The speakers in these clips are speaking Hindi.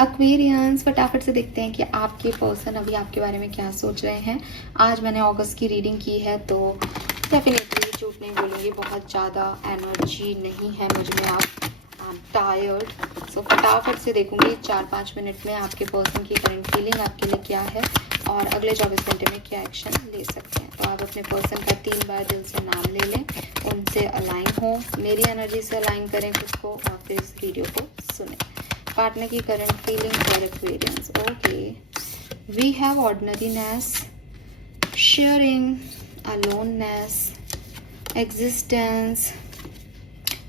एक्वेरियंस, फटाफट से देखते हैं कि आपके पर्सन अभी आपके बारे में क्या सोच रहे हैं। आज मैंने अगस्त की रीडिंग की है तो डेफिनेटली झूठ नहीं बोलूँगी, बहुत ज़्यादा एनर्जी नहीं है मुझ में। आप टायर्ड, सो फटाफट से देखूंगी 4-5 मिनट में आपके पर्सन की करंट फीलिंग आपके लिए क्या है और अगले 24 घंटे में क्या एक्शन ले सकते हैं। तो आप अपने पर्सन का 3 बार दिल से नाम ले लें, उनसे अलाइन हो, मेरी एनर्जी से अलाइन करें खुद को और फिर इस वीडियो को सुने। पार्टनर की current feeling for aquarians. Okay, we have ordinariness, sharing, aloneness, existence,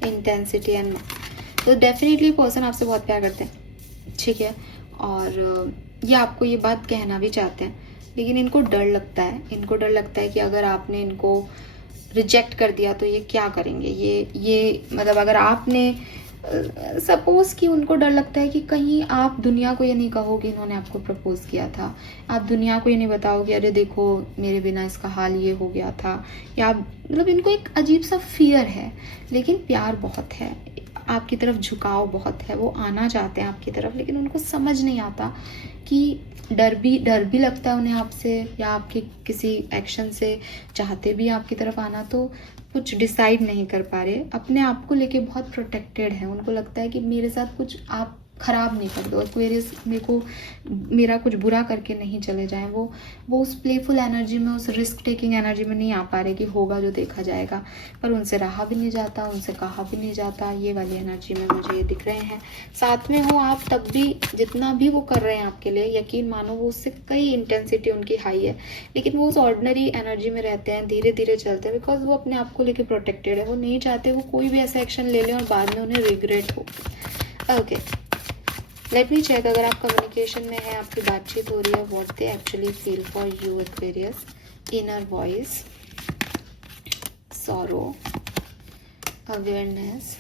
intensity and. तो डेफिनेटली पर्सन आपसे बहुत प्यार करते हैं, ठीक है, और ये आपको ये बात कहना भी चाहते हैं, लेकिन इनको डर लगता है। इनको डर लगता है कि अगर आपने इनको रिजेक्ट कर दिया तो ये क्या करेंगे। ये मतलब अगर आपने सपोज कि उनको डर लगता है कि कहीं आप दुनिया को ये नहीं कहो कि इन्होंने आपको प्रपोज किया था, आप दुनिया को ये नहीं बताओ कि अरे देखो मेरे बिना इसका हाल ये हो गया था, या मतलब इनको एक अजीब सा फियर है, लेकिन प्यार बहुत है, आपकी तरफ झुकाव बहुत है, वो आना चाहते हैं आपकी तरफ, लेकिन उनको समझ नहीं आता कि डर भी लगता है उन्हें आपसे या आपके किसी एक्शन से, चाहते भी आपकी तरफ आना तो कुछ डिसाइड नहीं कर पा रहे, अपने आप को लेके बहुत प्रोटेक्टेड है। उनको लगता है कि मेरे साथ कुछ आप ख़राब नहीं कर दो, एक्वेरियस मेरे को मेरा कुछ बुरा करके नहीं चले जाएं। वो उस प्लेफुल एनर्जी में, उस रिस्क टेकिंग एनर्जी में नहीं आ पा रहे कि होगा जो देखा जाएगा, पर उनसे रहा भी नहीं जाता, उनसे कहा भी नहीं जाता। ये वाली एनर्जी में मुझे ये दिख रहे हैं। साथ में हो आप तब भी, जितना भी वो कर रहे हैं आपके लिए, यकीन मानो वो उससे कई इंटेंसिटी उनकी हाई है, लेकिन वो उस ऑर्डिनरी एनर्जी में रहते हैं, धीरे धीरे चलते हैं, बिकॉज वो अपने आप को लेके प्रोटेक्टेड है। वो नहीं चाहते वो कोई भी ऐसा एक्शन ले लें और बाद में उन्हें रिग्रेट हो। Okay, let me check. अगर आप कम्युनिकेशन में है, आपकी बातचीत हो रही है, what they actually feel for you Aquarius. Inner voice, sorrow, awareness.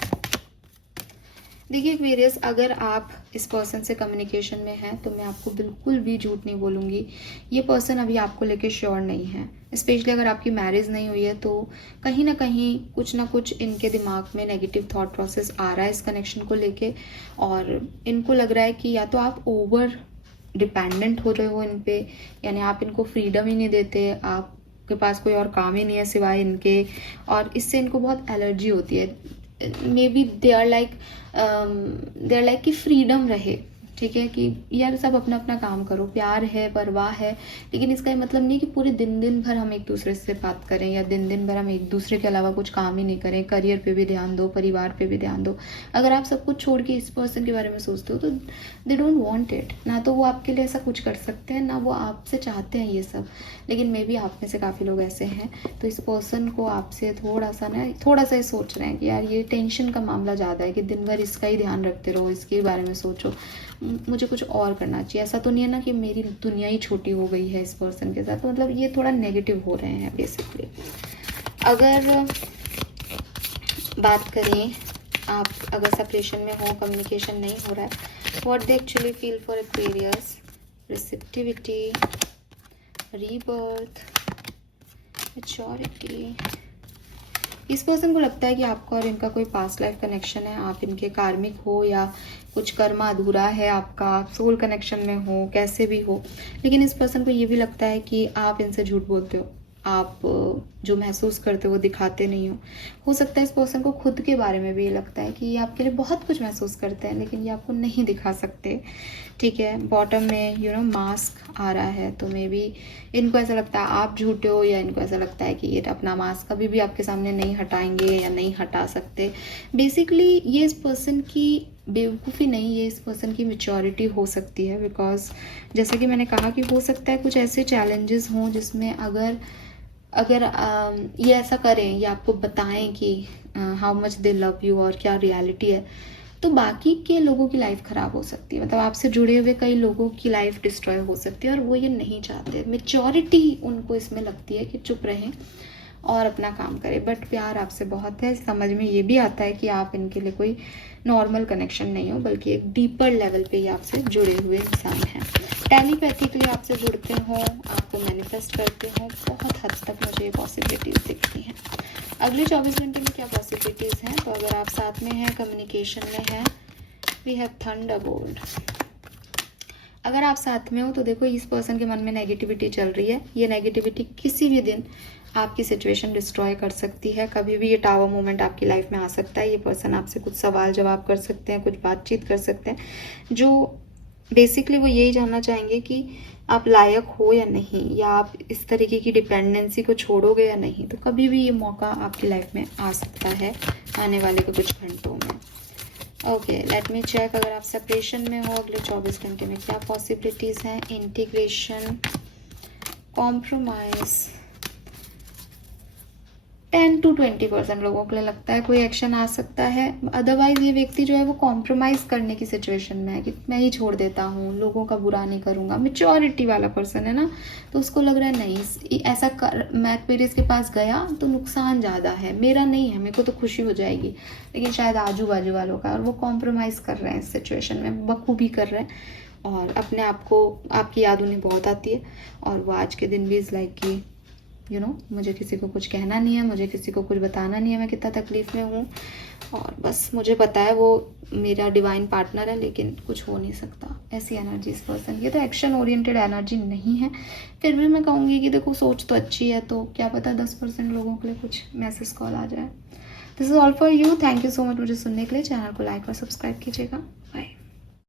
देखिए एक्वेरियस, अगर आप इस पर्सन से कम्युनिकेशन में हैं तो मैं आपको बिल्कुल भी झूठ नहीं बोलूँगी, ये पर्सन अभी आपको लेके श्योर नहीं है। स्पेशली अगर आपकी मैरिज नहीं हुई है तो कहीं ना कुछ इनके दिमाग में नेगेटिव थॉट प्रोसेस आ रहा है इस कनेक्शन को लेके, और इनको लग रहा है कि या तो आप ओवर डिपेंडेंट हो रहे हो इन पे, यानी आप इनको फ्रीडम ही नहीं देते, आपके पास कोई और काम ही नहीं है सिवाय इनके, और इससे इनको बहुत एलर्जी होती है। Maybe they are like कि फ्रीडम रहे, ठीक है, कि यार सब अपना अपना काम करो, प्यार है, परवाह है, लेकिन इसका ये मतलब नहीं कि पूरे दिन भर हम एक दूसरे से बात करें या दिन भर हम एक दूसरे के अलावा कुछ काम ही नहीं करें। करियर पे भी ध्यान दो, परिवार पे भी ध्यान दो। अगर आप सब कुछ छोड़ के इस पर्सन के बारे में सोचते हो तो दे डोंट वांट इट। ना तो वो आपके लिए ऐसा कुछ कर सकते हैं, ना वो आपसे चाहते हैं ये सब, लेकिन मे बी आप में से काफ़ी लोग ऐसे हैं। तो इस पर्सन को आपसे थोड़ा सा ये सोच रहे हैं कि यार ये टेंशन का मामला ज़्यादा है कि दिन भर इसका ही ध्यान रखते रहो, इसके बारे में सोचो, मुझे कुछ और करना चाहिए। ऐसा तो नहीं है ना कि मेरी दुनिया ही छोटी हो गई है इस पर्सन के साथ, तो मतलब ये थोड़ा नेगेटिव हो रहे हैं बेसिकली। अगर बात करें आप अगर सेपरेशन में हो, कम्युनिकेशन नहीं हो रहा है, what they actually feel for Aquarius. Receptivity, rebirth, maturity. इस पर्सन को लगता है कि आपका और इनका कोई पास्ट लाइफ कनेक्शन है, आप इनके कार्मिक हो या कुछ कर्म अधूरा है आपका, सोल कनेक्शन में हो, कैसे भी हो, लेकिन इस पर्सन को ये भी लगता है कि आप इनसे झूठ बोलते हो, आप जो महसूस करते हो वो दिखाते नहीं हो सकता है इस पर्सन को खुद के बारे में भी ये लगता है कि ये आपके लिए बहुत कुछ महसूस करते हैं, लेकिन ये आपको नहीं दिखा सकते, ठीक है। बॉटम में मास्क आ रहा है, तो मे बी इनको ऐसा लगता है आप झूठे हो, या इनको ऐसा लगता है कि ये अपना मास्क कभी भी आपके सामने नहीं हटाएंगे या नहीं हटा सकते। बेसिकली ये इस पर्सन की बेवकूफ़ी नहीं, ये इस पर्सन की मैच्योरिटी हो सकती है, बिकॉज जैसा कि मैंने कहा कि हो सकता है कुछ ऐसे चैलेंजेस हों जिसमें अगर ये ऐसा करें या आपको बताएं कि how much they love you और क्या रियलिटी है, तो बाकी के लोगों की लाइफ ख़राब हो सकती है, मतलब आपसे जुड़े हुए कई लोगों की लाइफ डिस्ट्रॉय हो सकती है, और वो ये नहीं चाहते। मैच्योरिटी उनको इसमें लगती है कि चुप रहें और अपना काम करें, बट प्यार आपसे बहुत है। समझ में ये भी आता है कि आप इनके लिए कोई नॉर्मल कनेक्शन नहीं हो, बल्कि एक डीपर लेवल पे ही आपसे जुड़े हुए इंसान हैं। टेलीपैथिकली आपसे जुड़ते हों, आपको मैनिफेस्ट करते हों, बहुत हद तक मुझे ये पॉसिबिलिटीज़ दिखती हैं। अगले 24 घंटे में क्या पॉसिबिलिटीज़ हैं, तो अगर आप साथ में हैं, कम्युनिकेशन में हैं, वी हैव थंडरबोल्ट, अगर आप साथ में हो तो देखो इस पर्सन के मन में नेगेटिविटी चल रही है। ये नेगेटिविटी किसी भी दिन आपकी सिचुएशन डिस्ट्रॉय कर सकती है। कभी भी ये टावर मोमेंट आपकी लाइफ में आ सकता है। ये पर्सन आपसे कुछ सवाल जवाब कर सकते हैं, कुछ बातचीत कर सकते हैं, जो बेसिकली वो यही जानना चाहेंगे कि आप लायक हो या नहीं, या आप इस तरीके की डिपेंडेंसी को छोड़ोगे या नहीं। तो कभी भी ये मौका आपकी लाइफ में आ सकता है आने वाले के कुछ घंटों में। Okay, let me check. अगर आप सेपरेशन में हो अगले 24 घंटे में क्या पॉसिबिलिटीज़ हैं? इंटीग्रेशन, कॉम्प्रोमाइज़, 10 to 20% लोगों के लिए लगता है कोई एक्शन आ सकता है। अदरवाइज ये व्यक्ति जो है वो कॉम्प्रोमाइज़ करने की सिचुएशन में है कि मैं ही छोड़ देता हूँ, लोगों का बुरा नहीं करूँगा। मैच्योरिटी वाला पर्सन है ना, तो उसको लग रहा है नहीं ऐसा कर, मैं एक्वेरियस के पास गया तो नुकसान ज़्यादा है, मेरा नहीं है, मेरे को तो खुशी हो जाएगी, लेकिन शायद आजू बाजू वालों का। और वो कॉम्प्रोमाइज़ कर रहे हैं इस सिचुएशन में, बखूबी कर रहे हैं, और अपने आप को, आपकी याद उन्हें बहुत आती है। और वो आज के दिन भी इज़ लाइक कि मुझे किसी को कुछ कहना नहीं है, मुझे किसी को कुछ बताना नहीं है मैं कितना तकलीफ़ में हूँ, और बस मुझे पता है वो मेरा डिवाइन पार्टनर है, लेकिन कुछ हो नहीं सकता। ऐसी एनर्जी इस पर्सन। ये तो एक्शन ओरिएंटेड एनर्जी नहीं है। फिर भी मैं कहूँगी कि देखो सोच तो अच्छी है, तो क्या पता 10% लोगों के लिए कुछ मैसेज कॉल आ जाए। This is all for you. Thank you so much मुझे सुनने के लिए। चैनल को लाइक और सब्सक्राइब कीजिएगा।